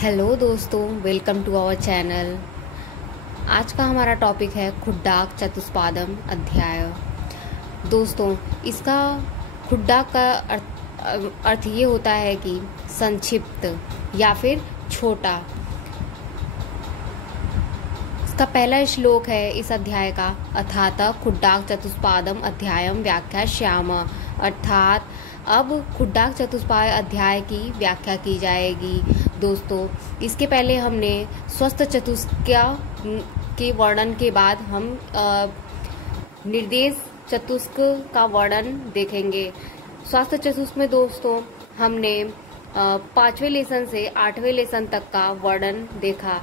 Hello दोस्तों, welcome to our channel. आज का हमारा टॉपिक है खुड्डाक चतुष्पादम अध्याय। दोस्तों, इसका खुड्डाक का अर्थ ये होता है कि संक्षिप्त या फिर छोटा। इसका पहला श्लोक है इस अध्याय का, अथात खुड्डाक चतुष्पादम अध्यायम व्याख्या श्याम। अर्थात अब खुड्डाक चतुष्पाद अध्याय की व्याख्या की जाएगी। दोस्तों, इसके पहले हमने स्वस्थ चतुष्क्या के वर्णन के बाद हम निर्देश चतुष्क का वर्णन देखेंगे। स्वास्थ्य चतुष्क में दोस्तों हमने 5वें लेसन से 8वें लेसन तक का वर्णन देखा।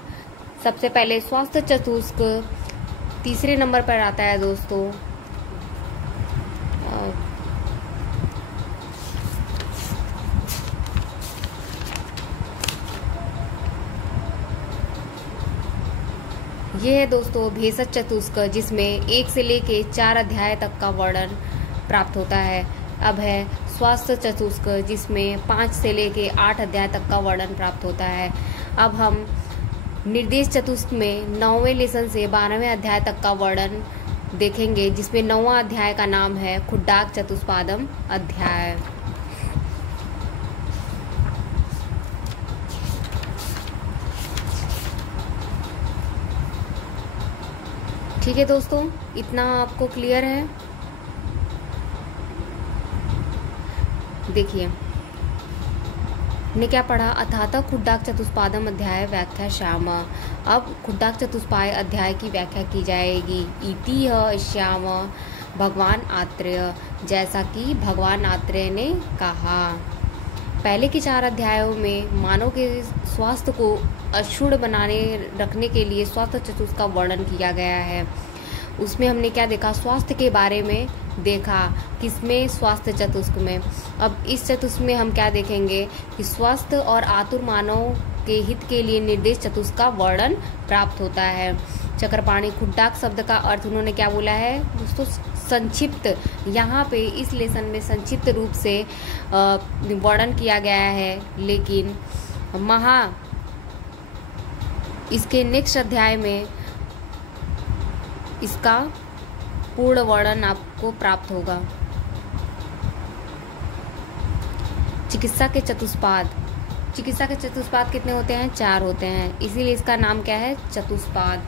सबसे पहले स्वास्थ्य चतुष्क 3 नंबर पर आता है दोस्तों। ये है दोस्तों भेषज चतुष्क, जिसमें 1 से लेके 4 अध्याय तक का वर्णन प्राप्त होता है। अब है स्वास्थ्य चतुष्क, जिसमें 5 से लेके 8 अध्याय तक का वर्णन प्राप्त होता है। अब हम निर्देश चतुष्क में 9वें लेसन से 12वें अध्याय तक का वर्णन देखेंगे, जिसमें 9वां अध्याय का नाम है खुड्डाक चतुष्पादम अध्याय। ठीक है दोस्तों, इतना आपको क्लियर है। देखिए ने क्या पढ़ा, अथात खुड्डाक चतुष्पादम अध्याय व्याख्या श्याम। अब खुड्डाक चतुष्पाद अध्याय की व्याख्या की जाएगी। इति श्याम भगवान आत्रेय, जैसा कि भगवान आत्रेय ने कहा। पहले के 4 अध्यायों में मानव के स्वास्थ्य को अक्षुण्ण बनाने रखने के लिए स्वास्थ्य चतुष्क का वर्णन किया गया है। उसमें हमने क्या देखा, स्वास्थ्य के बारे में देखा। किसमें? स्वास्थ्य चतुष्क में। अब इस चतुष्क में हम क्या देखेंगे कि स्वास्थ्य और आतुर मानव के हित के लिए निर्देश चतुष्क का वर्णन प्राप्त होता है। चक्रपाणी खुड्डाक शब्द का अर्थ उन्होंने क्या बोला है दोस्तों? संक्षिप्त। यहाँ पे इस लेसन में संक्षिप्त रूप से वर्णन किया गया है, लेकिन इसके नेक्स्ट अध्याय में इसका पूर्ण वर्णन आपको प्राप्त होगा। चिकित्सा के चतुष्पाद कितने होते हैं? 4 होते हैं, इसीलिए इसका नाम क्या है? चतुष्पाद।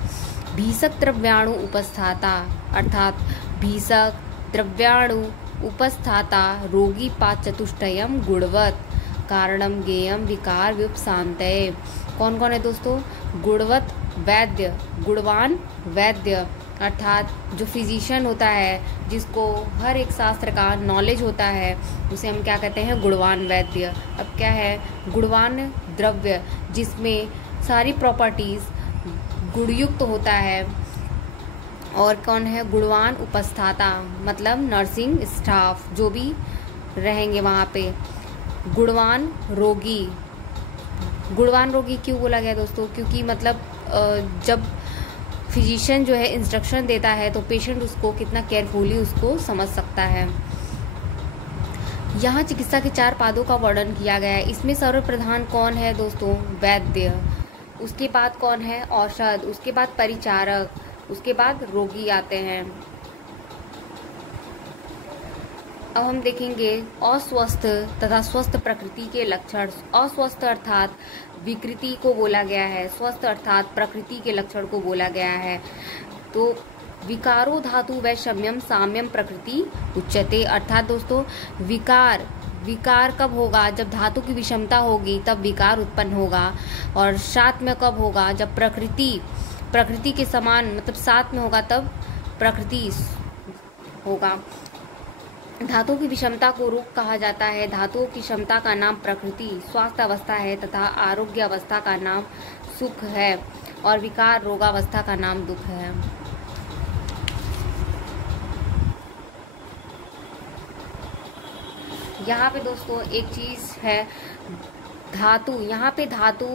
भीषक द्रव्याणु उपस्थाता, अर्थात भीषक द्रव्याणु उपस्थाता रोगी पाद चतुष्टयम गुणवत कारणम गेयम विकार व्युपशांतये। कौन कौन है दोस्तों? गुणवत वैद्य, गुणवान वैद्य, अर्थात जो फिजिशियन होता है, जिसको हर एक शास्त्र का नॉलेज होता है, उसे हम क्या कहते हैं? गुणवान वैद्य। अब क्या है? गुणवान द्रव्य, जिसमें सारी प्रॉपर्टीज गुणयुक्त होता है। और कौन है? गुणवान उपस्थाता, मतलब नर्सिंग स्टाफ जो भी रहेंगे वहाँ पे। गुणवान रोगी क्यों बोला गया दोस्तों? क्योंकि मतलब जब फिजिशियन जो है इंस्ट्रक्शन देता है तो पेशेंट उसको कितना केयरफुली उसको समझ सकता है। यहाँ चिकित्सा के 4 पादों का वर्णन किया गया है। इसमें सर्वप्रधान कौन है दोस्तों? वैद्य। उसके बाद कौन है? औषध। उसके बाद परिचारक। उसके बाद रोगी आते हैं। अब हम देखेंगे अस्वस्थ तथा स्वस्थ प्रकृति के लक्षण। अस्वस्थ अर्थात विकृति को बोला गया है, स्वस्थ अर्थात प्रकृति के लक्षण को बोला गया है। तो विकारो धातु वैषम्यम साम्यम प्रकृति उच्यते, अर्थात दोस्तों विकार कब होगा? जब धातु की विषमता होगी तब विकार उत्पन्न होगा। और साथ में कब होगा? जब प्रकृति के समान मतलब साथ में होगा, तब प्रकृति होगा। धातु की विषमता को रोग कहा जाता है। धातुओं की क्षमता का नाम प्रकृति स्वास्थ्य अवस्था है तथा आरोग्य अवस्था का नाम सुख है, और विकार रोगावस्था का नाम दुख है। यहाँ पे दोस्तों एक चीज है, धातु। यहाँ पे धातु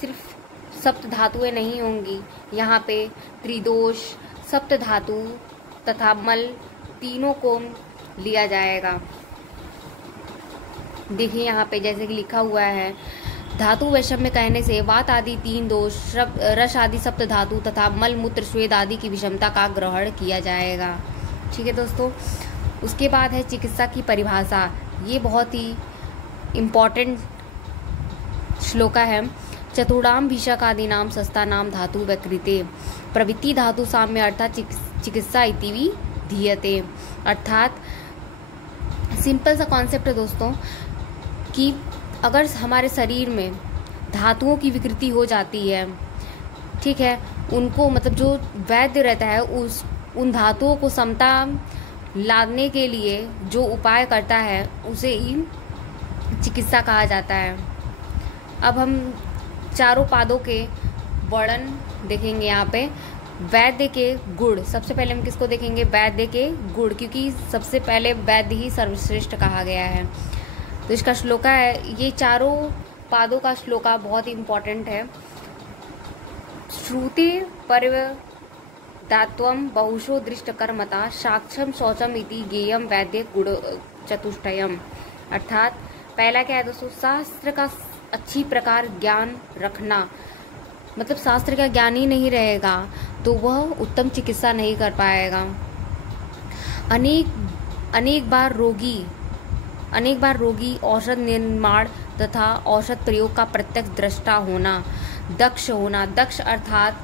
सिर्फ सप्त धातुएं नहीं होंगी, यहाँ पे त्रिदोष, सप्त धातु तथा मल तीनों को लिया जाएगा। देखिए यहाँ पे जैसे कि लिखा हुआ है धातु वैषम्य कहने से वात आदि 3 दोष, रस आदि सप्त धातु तथा मल मूत्र स्वेद आदि की विषमता का ग्रहण किया जाएगा। ठीक है दोस्तों। उसके बाद है चिकित्सा की परिभाषा। ये बहुत ही इम्पॉर्टेंट श्लोका है। चतुर्णाम भीषकादीनाम सस्तानाम धातु वकृते प्रवृत्ति धातु साम्य अर्थात चिकित्सा इति भी धीयते। अर्थात सिंपल सा कॉन्सेप्ट है दोस्तों कि अगर हमारे शरीर में धातुओं की विकृति हो जाती है, ठीक है, उनको मतलब जो वैद्य रहता है उन धातुओं को समता लादने के लिए जो उपाय करता है उसे ही चिकित्सा कहा जाता है। अब हम चारों पादों के वर्णन देखेंगे यहाँ पे। वैद्य के गुण, सबसे पहले हम किसको देखेंगे? वैद्य के गुण, क्योंकि सबसे पहले वैद्य ही सर्वश्रेष्ठ कहा गया है। तो इसका श्लोका है, ये चारों पादों का श्लोका बहुत ही इम्पोर्टेंट है। श्रुते पर्यदात्वम बहुशो दृष्टकर्मता साक्षम शौचम इति गेयम वैद्य गुण चतुष्टयम। अर्थात पहला क्या है दोस्तों? शास्त्र का अच्छी प्रकार ज्ञान रखना। मतलब शास्त्र का ज्ञान ही नहीं रहेगा तो वह उत्तम चिकित्सा नहीं कर पाएगा। अनेक बार रोगी औषध निर्माण तथा औषध प्रयोग का प्रत्यक्ष दृष्टा होना, दक्ष होना। दक्ष अर्थात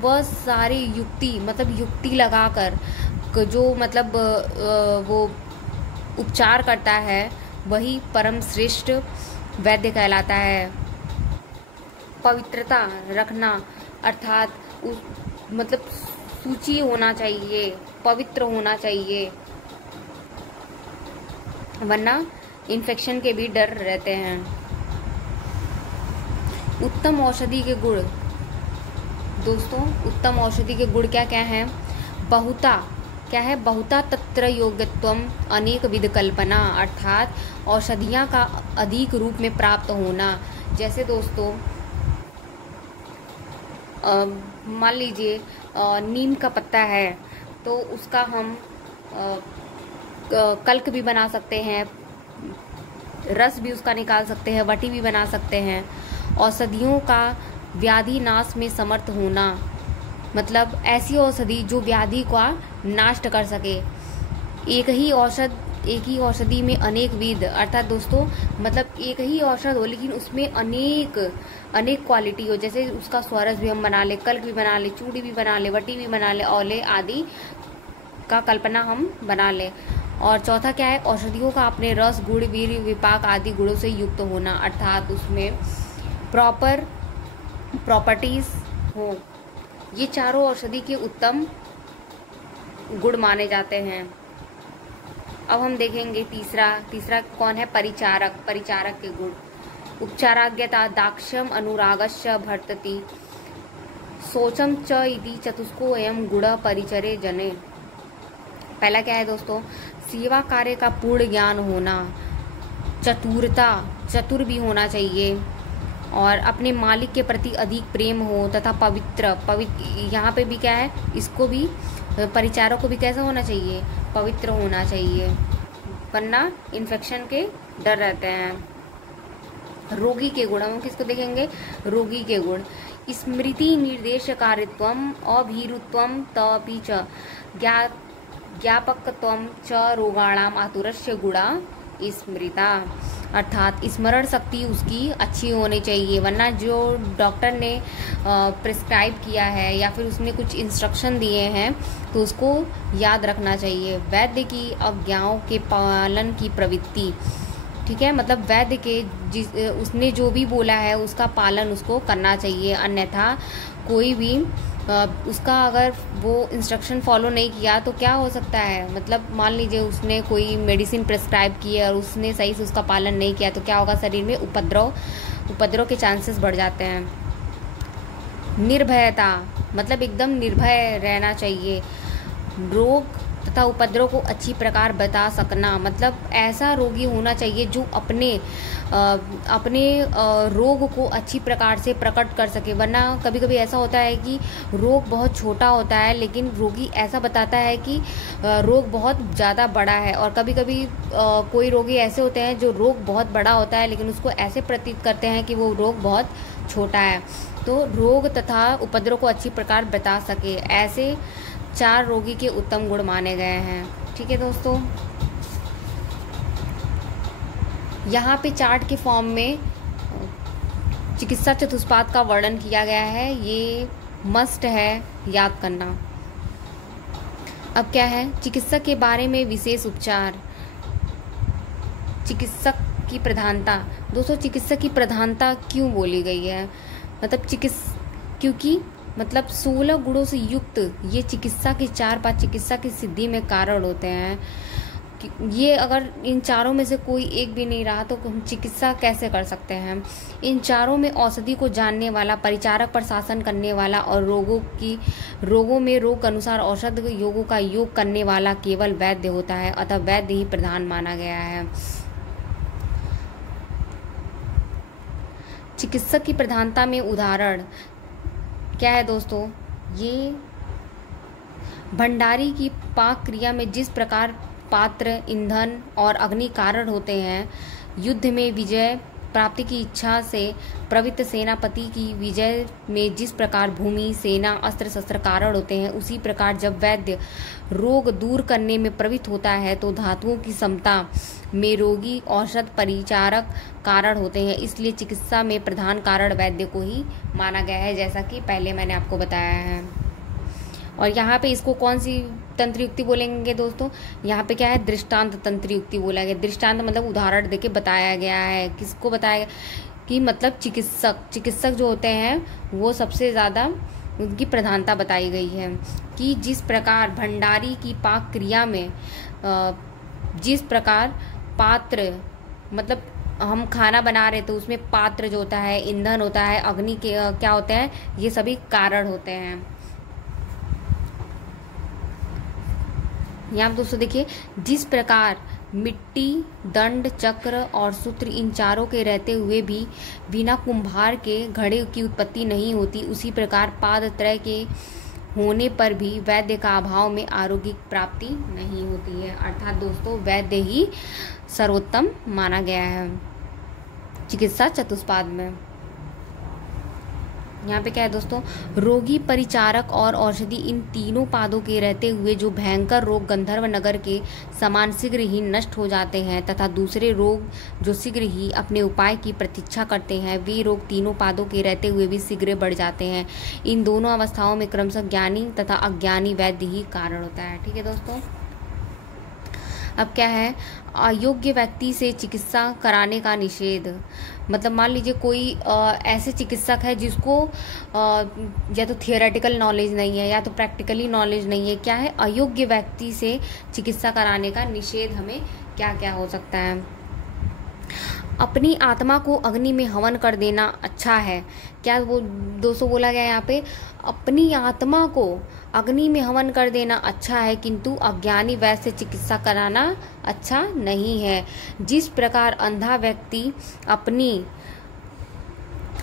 वह सारी युक्ति लगाकर जो वो उपचार करता है वही परम श्रेष्ठ वैद्य कहलाता है। पवित्रता रखना अर्थात सूची होना चाहिए, पवित्र होना चाहिए, वरना इन्फेक्शन के भी डर रहते हैं। उत्तम औषधि के गुण दोस्तों, उत्तम औषधि के गुण क्या क्या हैं? बहुता तत्र योग्यत्वम अनेक विध कल्पना। अर्थात औषधियाँ का अधिक रूप में प्राप्त होना। जैसे दोस्तों मान लीजिए नीम का पत्ता है तो उसका हम कल्क भी बना सकते हैं, रस भी उसका निकाल सकते हैं, वटी भी बना सकते हैं। औषधियों का व्याधि नाश में समर्थ होना, मतलब ऐसी औषधि जो व्याधि का नाश कर सके। एक ही औषधि में अनेक विध, अर्थात दोस्तों एक ही औषध हो लेकिन उसमें अनेक क्वालिटी हो। जैसे उसका स्वरस भी हम बना ले, कल्क भी बना ले, चूड़ी भी बना ले, वटी भी बना ले, औले आदि का कल्पना हम बना ले। और चौथा क्या है? औषधियों का अपने रस, गुण, वीर्य, विपाक आदि गुणों से युक्त होना। अर्थात उसमें प्रॉपर प्रॉपर्टीज हो। ये चारों औषधि के उत्तम गुण माने जाते हैं। अब हम देखेंगे तीसरा कौन है? परिचारक के गुण। उपचाराज्ञता दाक्ष्यम अनुरागस्य भर्तति सोचम च इति चतुष्को एवं गुण परिचरे जने। पहला क्या है दोस्तों? सेवा कार्य का पूर्ण ज्ञान होना, चतुर भी होना चाहिए, और अपने मालिक के प्रति अधिक प्रेम हो तथा पवित्र यहाँ पे भी क्या है? इसको भी परिचारक को भी कैसा होना चाहिए? पवित्र होना चाहिए, वरना इन्फेक्शन के डर रहते हैं। रोगी के गुण, हम किसको देखेंगे? रोगी के गुण। स्मृति निर्देशकारित्वम अभीरुत्वम तपि च ज्ञापकत्वम च रोगाणाम आतुरस्य गुणा स्मृता। अर्थात स्मरण शक्ति उसकी अच्छी होनी चाहिए, वरना जो डॉक्टर ने प्रिस्क्राइब किया है या फिर उसने कुछ इंस्ट्रक्शन दिए हैं तो उसको याद रखना चाहिए। वैद्य की आज्ञाओं के पालन की प्रवृत्ति, ठीक है, मतलब वैद्य के उसने जो भी बोला है उसका पालन उसको करना चाहिए। अन्यथा कोई भी उसका अगर वो इंस्ट्रक्शन फॉलो नहीं किया तो क्या हो सकता है? मतलब मान लीजिए उसने कोई मेडिसिन प्रिस्क्राइब की है और उसने सही से उसका पालन नहीं किया तो क्या होगा? शरीर में उपद्रव के चांसेस बढ़ जाते हैं। निर्भयता, मतलब एकदम निर्भय रहना चाहिए। रोग तथा उपद्रव को अच्छी प्रकार बता सकना, मतलब ऐसा रोगी होना चाहिए जो अपने रोग को अच्छी प्रकार से प्रकट कर सके। वरना कभी कभी ऐसा होता है कि रोग बहुत छोटा होता है लेकिन रोगी ऐसा बताता है कि रोग बहुत ज़्यादा बड़ा है, और कभी कभी कोई रोगी ऐसे होते हैं जो रोग बहुत बड़ा होता है लेकिन उसको ऐसे प्रतीत करते हैं कि वो रोग बहुत छोटा है। तो रोग तथा उपद्रव को अच्छी प्रकार बता सके, ऐसे 4 रोगी के उत्तम गुण माने गए हैं। ठीक है दोस्तों, यहाँ पे चार्ट के फॉर्म में चिकित्सा चतुष्पाद का वर्णन किया गया है, ये मस्ट है याद करना। अब क्या है, चिकित्सक के बारे में विशेष उपचार। चिकित्सक की प्रधानता। दोस्तों, चिकित्सक की प्रधानता क्यों बोली गई है? मतलब क्योंकि 16 गुणों से युक्त ये चिकित्सा के 4 चिकित्सा की सिद्धि में कारण होते हैं। ये अगर इन 4 में से कोई एक भी नहीं रहा तो हम चिकित्सा कैसे कर सकते हैं? इन 4 में औषधि को जानने वाला, परिचारक पर शासन करने वाला और रोगों में रोग के अनुसार औषध योगों का योग करने वाला केवल वैद्य होता है, अतः वैद्य ही प्रधान माना गया है। चिकित्सक की प्रधानता में उदाहरण क्या है दोस्तों? ये भंडारी की पाक क्रिया में जिस प्रकार पात्र, ईंधन और अग्नि कारण होते हैं, युद्ध में विजय प्राप्ति की इच्छा से प्रवृत्त सेनापति की विजय में जिस प्रकार भूमि, सेना, अस्त्र शस्त्र कारण होते हैं, उसी प्रकार जब वैद्य रोग दूर करने में प्रवृत्त होता है तो धातुओं की समता में रोगी औषध परिचारक कारण होते हैं। इसलिए चिकित्सा में प्रधान कारण वैद्य को ही माना गया है, जैसा कि पहले मैंने आपको बताया है। और यहाँ पे इसको कौन सी तंत्र युक्ति बोलेंगे दोस्तों? यहाँ पे क्या है, दृष्टांत तंत्र युक्ति बोला गया। दृष्टांत मतलब उदाहरण देके बताया गया है। किसको बताया गया कि मतलब चिकित्सक जो होते हैं वो सबसे ज़्यादा उनकी प्रधानता बताई गई है कि जिस प्रकार भंडारी की पाक क्रिया में जिस प्रकार पात्र, मतलब हम खाना बना रहे तो उसमें पात्र जो होता है, ईंधन होता है, अग्नि के क्या होते हैं, ये सभी कारण होते हैं। यहाँ दोस्तों देखिए, जिस प्रकार मिट्टी, दंड, चक्र और सूत्र इन 4 के रहते हुए भी बिना कुंभार के घड़े की उत्पत्ति नहीं होती, उसी प्रकार पादत्रय के होने पर भी वैद्य का अभाव में आरोग्य की प्राप्ति नहीं होती है। अर्थात दोस्तों वैद्य ही सर्वोत्तम माना गया है चिकित्सा चतुष्पाद में। यहाँ पे क्या है दोस्तों, रोगी, परिचारक और औषधि इन तीनों पादों के रहते हुए जो भयंकर रोग गंधर्व नगर के समान शीघ्र ही नष्ट हो जाते हैं तथा दूसरे रोग जो शीघ्र ही अपने उपाय की प्रतीक्षा करते हैं, वे रोग तीनों पादों के रहते हुए भी शीघ्र बढ़ जाते हैं। इन दोनों अवस्थाओं में क्रमशः ज्ञानी तथा अज्ञानी वैद्य ही कारण होता है। ठीक है दोस्तों, अब क्या है, अयोग्य व्यक्ति से चिकित्सा कराने का निषेध। मतलब मान लीजिए कोई ऐसे चिकित्सक है जिसको या तो थियोरेटिकल नॉलेज नहीं है या तो प्रैक्टिकली नॉलेज नहीं है। क्या है, अयोग्य व्यक्ति से चिकित्सा कराने का निषेध हमें क्या क्या हो सकता है? अपनी आत्मा को अग्नि में हवन कर देना अच्छा है। क्या वो दोस्तों बोला गया यहाँ पे, अपनी आत्मा को अग्नि में हवन कर देना अच्छा है, किंतु अज्ञानी वैद्य से चिकित्सा कराना अच्छा नहीं है। जिस प्रकार अंधा व्यक्ति अपनी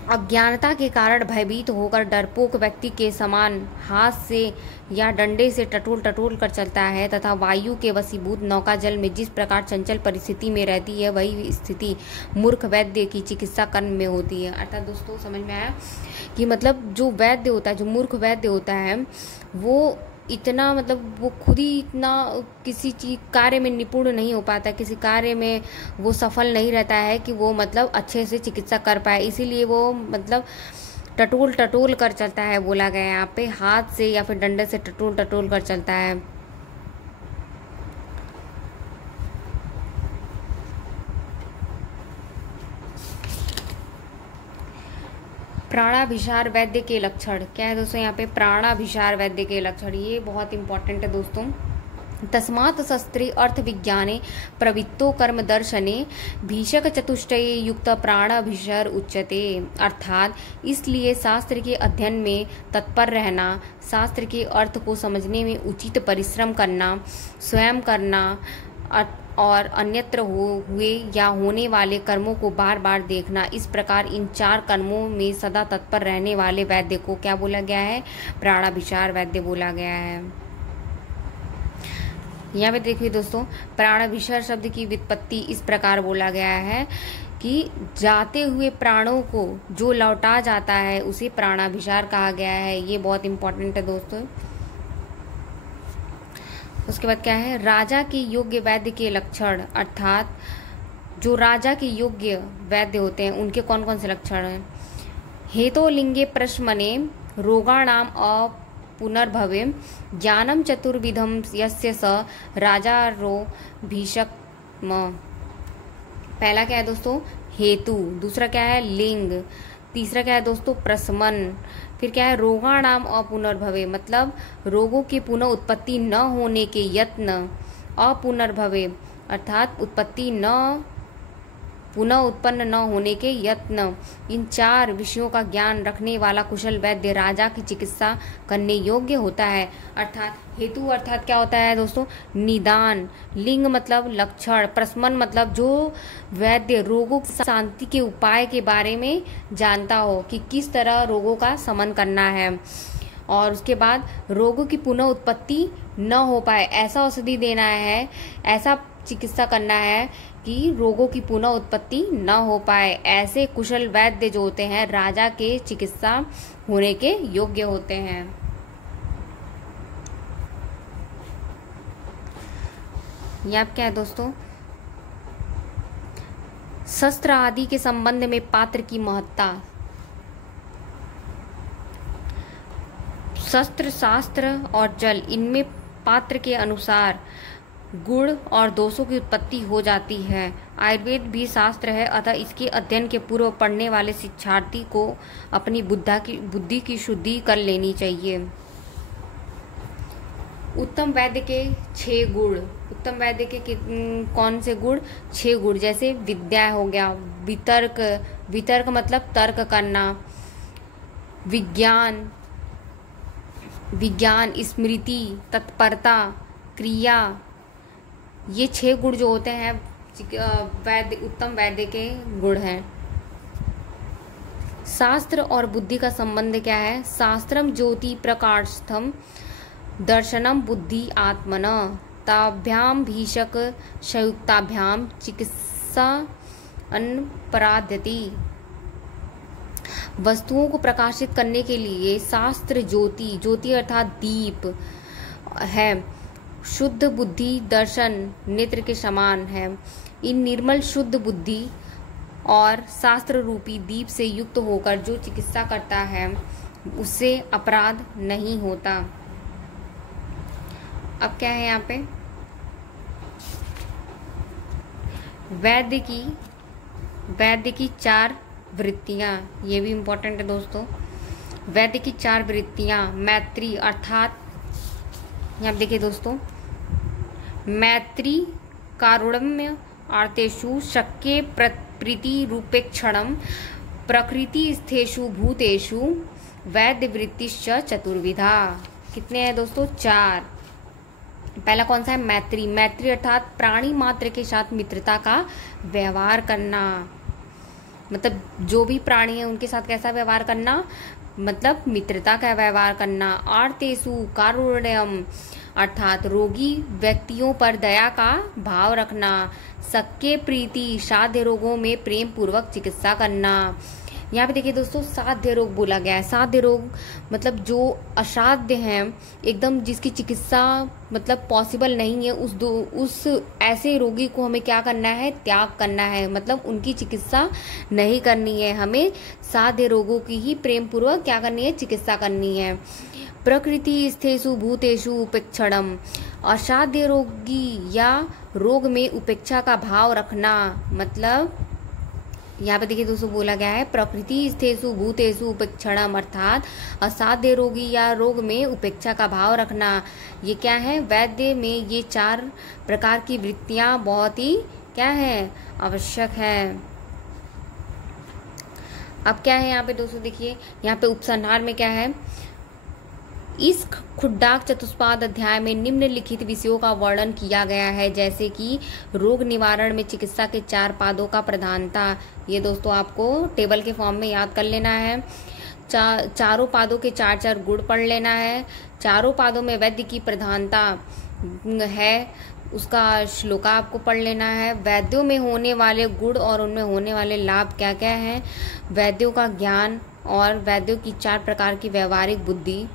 अज्ञानता के कारण भयभीत होकर डरपोक व्यक्ति के समान हाथ से या डंडे से टटोल कर चलता है तथा वायु के वशीभूत नौका जल में जिस प्रकार चंचल परिस्थिति में रहती है, वही स्थिति मूर्ख वैद्य की चिकित्सा कर्म में होती है। अर्थात दोस्तों समझ में आया कि मतलब जो वैद्य होता है, जो मूर्ख वैद्य होता है, वो इतना मतलब वो खुद ही इतना किसी चीज कार्य में निपुण नहीं हो पाता, किसी कार्य में वो सफल नहीं रहता है कि वो मतलब अच्छे से चिकित्सा कर पाए। इसीलिए वो मतलब टटोल कर चलता है, बोला गया है यहाँ पे, हाथ से या फिर डंडे से टटोल कर चलता है। प्राणाभिसार वैद्य के लक्षण क्या है दोस्तों? यहाँ पे प्राणाभिसार वैद्य के लक्षण, ये बहुत इंपॉर्टेंट है दोस्तों। तस्मात् शस्त्रे अर्थविज्ञाने प्रवृत्तो कर्मदर्शने भीषक चतुष्टये युक्त प्राणाभिशर उच्यते। अर्थात इसलिए शास्त्र के अध्ययन में तत्पर रहना, शास्त्र के अर्थ को समझने में उचित परिश्रम करना, स्वयं करना और अन्यत्र हुए या होने वाले कर्मों को बार बार देखना, इस प्रकार इन 4 कर्मों में सदा तत्पर रहने वाले वैद्य को क्या बोला गया है? प्राणाभिसार वैद्य बोला गया है। यहाँ पे देखिए दोस्तों, प्राणाभिसार शब्द की व्युत्पत्ति इस प्रकार बोला गया है कि जाते हुए प्राणों को जो लौटा जाता है उसे प्राणाभिसार कहा गया है। ये बहुत इंपॉर्टेंट है दोस्तों। उसके बाद क्या है? राजा के योग्य वैद्य के लक्षण, अर्थात जो राजा के योग्य वैद्य होते हैं उनके कौन कौन से लक्षण हैं? हेतो लिंगे प्रश्मने रोगाणाम पुनर्भवे ज्ञानम चतुर्विधम यस्य स राजारो भीषक्म। पहला क्या है दोस्तों? हेतु। दूसरा क्या है? लिंग। तीसरा क्या है दोस्तों? प्रशमन। फिर क्या है? रोगाणाम अपुनर्भवे, मतलब रोगों की पुनः उत्पत्ति न होने के यत्न। अपुनर्भवे अर्थात उत्पत्ति न पुनः उत्पन्न न होने के यत्न। इन 4 विषयों का ज्ञान रखने वाला कुशल वैद्य राजा की चिकित्सा करने योग्य होता है। अर्थात हेतु अर्थात क्या होता है दोस्तों? निदान। लिंग मतलब लक्षण। प्रशमन मतलब जो वैद्य रोगों की शांति के उपाय के बारे में जानता हो कि किस तरह रोगों का शमन करना है। और उसके बाद रोगों की पुनः उत्पत्ति न हो पाए ऐसा औषधि देना है, ऐसा चिकित्सा करना है कि रोगों की पुनः उत्पत्ति न हो पाए। ऐसे कुशल वैद्य जो होते हैं राजा के चिकित्सा होने के योग्य होते हैं। यह क्या है दोस्तों? शस्त्र आदि के संबंध में पात्र की महत्ता। शस्त्र, शास्त्र और जल, इनमें पात्र के अनुसार गुण और दोषों की उत्पत्ति हो जाती है। आयुर्वेद भी शास्त्र है, अतः इसके अध्ययन के पूर्व पढ़ने वाले शिक्षार्थी को अपनी बुद्धि की शुद्धि कर लेनी चाहिए। उत्तम वैद्य के 6 गुण। उत्तम वैद्य के कौन से गुण? 6 गुण। जैसे विद्या हो गया, वितर्क। वितर्क मतलब तर्क करना। विज्ञान, स्मृति, तत्परता, क्रिया। ये 6 गुण जो होते हैं उत्तम वैद्य के गुण हैं। शास्त्र और बुद्धि का संबंध क्या है? शास्त्रम ज्योति प्रकाशस्थम दर्शनम बुद्धि आत्मन ताभ्याम भीषक संयुक्ताभ्याम चिकित्सा अन्पराध्यति। वस्तुओं को प्रकाशित करने के लिए शास्त्र ज्योति अर्थात दीप है। शुद्ध बुद्धि दर्शन नेत्र के समान है। इन निर्मल शुद्ध बुद्धि और शास्त्र रूपी दीप से युक्त होकर जो चिकित्सा करता है उससे अपराध नहीं होता। अब क्या है यहाँ पे? वैद्य की 4 वृत्तियाँ, ये भी इम्पोर्टेंट है दोस्तों। वैद्य की 4 वृत्तियाँ। मैत्री अर्थात यहाँ देखिए दोस्तों, मैत्री कारुण्य आर्तेषु शक्य प्रीति रूपेक्षणम प्रकृति स्थेषु भूतेषु वैद्य वृत्तिश्च चतुर्विधा। कितने हैं दोस्तों? 4। पहला कौन सा है? मैत्री। मैत्री अर्थात प्राणी मात्र के साथ मित्रता का व्यवहार करना, मतलब जो भी प्राणी है उनके साथ कैसा व्यवहार करना? मतलब मित्रता का व्यवहार करना। आर्तेषु कारुण्यम अर्थात रोगी व्यक्तियों पर दया का भाव रखना। शक्य प्रीति साध्य रोगों में प्रेम पूर्वक चिकित्सा करना। यहाँ पे देखिए दोस्तों, साध्य रोग बोला गया है। साध्य रोग मतलब जो असाध्य हैं, एकदम जिसकी चिकित्सा मतलब पॉसिबल नहीं है, उस ऐसे रोगी को हमें क्या करना है? त्याग करना है, मतलब उनकी चिकित्सा नहीं करनी है। हमें साध्य रोगों की ही प्रेम पूर्वक क्या करनी है? चिकित्सा करनी है। प्रकृति स्थेषु भूतेषु उपेक्षणम, असाध्य रोगी या रोग में उपेक्षा का भाव रखना, मतलब यहाँ पे देखिए दोस्तों बोला गया है प्रकृति स्थेषु भूतेषु उपेक्षणम, अर्थात असाध्य रोगी या रोग में उपेक्षा का भाव रखना। ये क्या है, वैद्य में ये 4 प्रकार की वृत्तियां बहुत ही क्या है, आवश्यक है। अब क्या है यहाँ पे दोस्तों देखिए, यहाँ पे उपसंहार में क्या है, इस खुड्डाक चतुष्पाद अध्याय में निम्नलिखित विषयों का वर्णन किया गया है, जैसे कि रोग निवारण में चिकित्सा के 4 पादों का प्रधानता। ये दोस्तों आपको टेबल के फॉर्म में याद कर लेना है। चारों पादों के 4 गुण पढ़ लेना है। चारों पादों में वैद्य की प्रधानता है, उसका श्लोका आपको पढ़ लेना है। वैद्यों में होने वाले गुण और उनमें होने वाले लाभ क्या क्या हैं, वैद्यों का ज्ञान और वैद्यों की 4 प्रकार की व्यवहारिक बुद्धि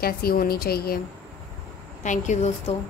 कैसी होनी चाहिए। थैंक यू दोस्तों।